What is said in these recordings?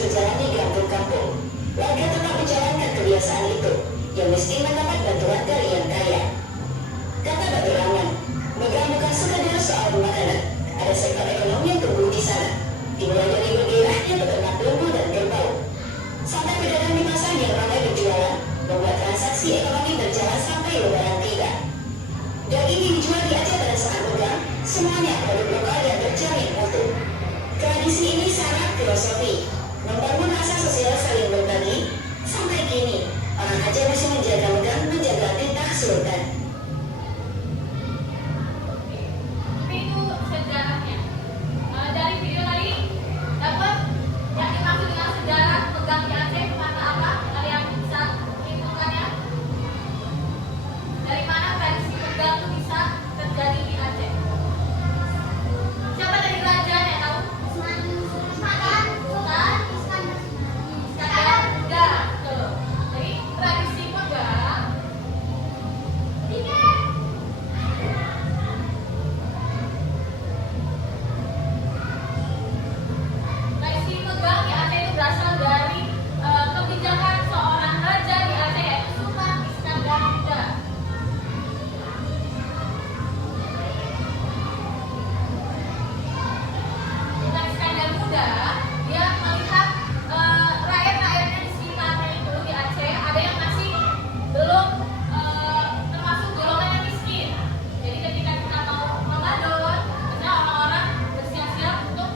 berjalan di kampung-kampung, warga tetap menjalankan kebiasaan itu, yang mesti mendapat bantuan dari yang kaya. Kata Bapak Raman, bukan sekadar soal makanan, ada sektor ekonomi yang tumbuh di sana, dimulai dari bergairahnya peternak lembu dan kerbau, sampai pedagang di pasar yang ramai berjualan, membuat transaksi ekonomi berjalan sampai lebaran tiba. Daging yang dijual di Aceh pada saat megang, semuanya produk lokal yang terjamin mutu. Tradisi ini syarat filosofi, membangun rasa sosial saling berbagi. Sampai kini, orang Aceh masih menjaga megang, menjaga titah sultan. Itu sejarahnya. Dari video tadi dapat yang dimaksud dengan sejarah megang di Aceh maka apa? Kalian bisa menghitungkannya? Dari mana tradisi megang itu bisa terjadi di Aceh? Siapa dari kerajaan yang tahu? Sultan Iskandar Muda. Betul. Jadi tradisi megang tradisi megang di Aceh itu berasal dari kebijakan seorang raja di Aceh yaitu Sultan Iskandar Muda. Sultan Iskandar Muda dia melihat rakyat-rakyatnya di sekitarnya itu di Aceh ada yang masih belum termasuk golongan yang miskin. Jadi ketika kita mau Ramadan, biasanya orang-orang bersiap-siap untuk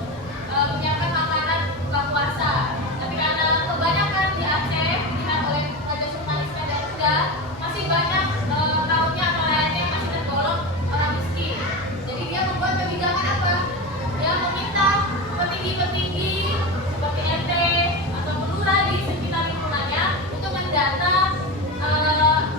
menyiapkan makanan buka puasa. Tapi karena kebanyakan di Aceh dilihat oleh Raja Sultan Iskandar Muda masih banyak kaumnya atau rakyatnya yang masih tergolong orang miskin. Jadi dia membuat kebijakan apa? Dia meminta petinggi-petinggi seperti RT atau lurah di sekitar lingkungannya untuk mendata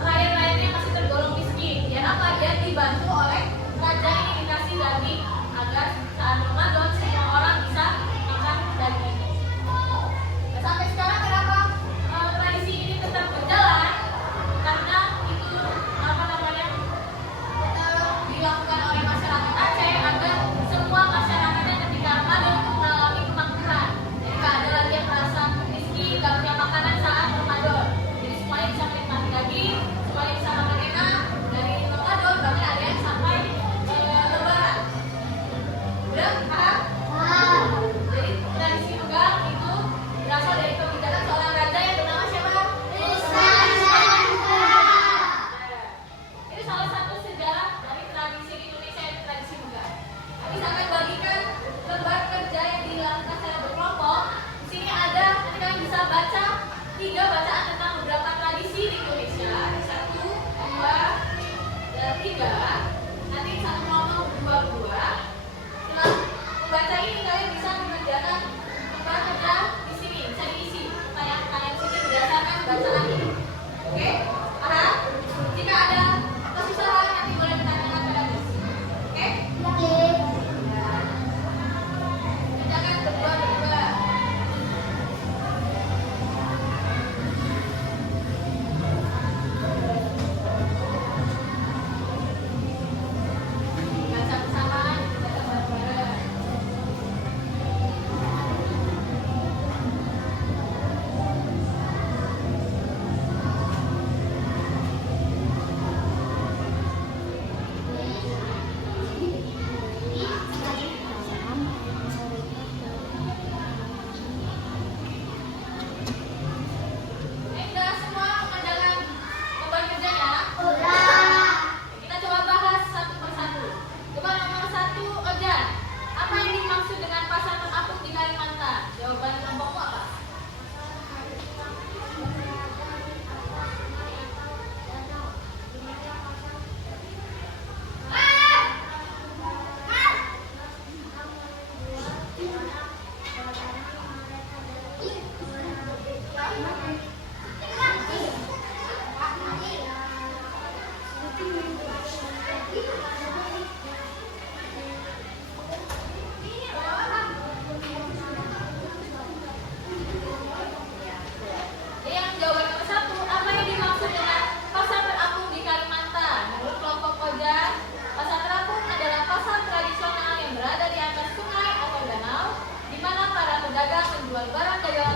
rakyat-rakyatnya yang masih tergolong miskin. Biar apa? Dia dibantu oleh raja ini dikasih daging agar saat Ramadan semua orang bisa makan daging. Nah, sampai sekarang kenapa tradisi ini tetap berjalan? Karena itu apa namanya dilakukan oleh masyarakat Aceh agar semua masyarakatnya ketika Ramadan itu mengalami kemakmuran. Jadi nggak ada lagi yang merasa miskin, nggak punya makanan saat Ramadan. Jadi semuanya bisa menikmati daging, semuanya bisa makan enak dari Ramadan bahkan ada yang sampai Lebaran. Udah paham? Jadi tradisi megang itu berasal dari kebijakan seorang raja yang bernama siapa? Ini salah satu sejarah dari tradisi di Indonesia yaitu tradisi megang. Tapi saya akan bagikan lembar kerja yang dilakukan secara berkelompok. Di sini ada, nanti kalian bisa baca 3 bacaan tentang beberapa tradisi di Indonesia. 1, 2, dan 3. Nanti satu kelompok berdua. Setelah membaca ini kalian bisa mengerjakan lembar kerja di sini, bisa diisi pertanyaan-pertanyaan sini berdasarkan bacaan ini. Oke? Paham? Jika ada kesusahan nanti boleh ditanyakan pada Miss. Oke? Kerjakan berdua-berdua. Baca bersama, baca bareng-bareng. Udah semua mengerjakan lembar kerjanya? Kita coba bahas satu persatu. Coba nomor 1, Ojan. Apa yang dimaksud dengan pasar terapung di Kalimantan? Jawaban kelompokmu apa? Yang jawaban nomor 1, apa yang dimaksud dengan pasar terapung di Kalimantan? Menurut kelompok Ojan, pasar terapung adalah pasar tradisional yang berada di atas sungai atau danau, di mana para pedagang menjual barang dagangan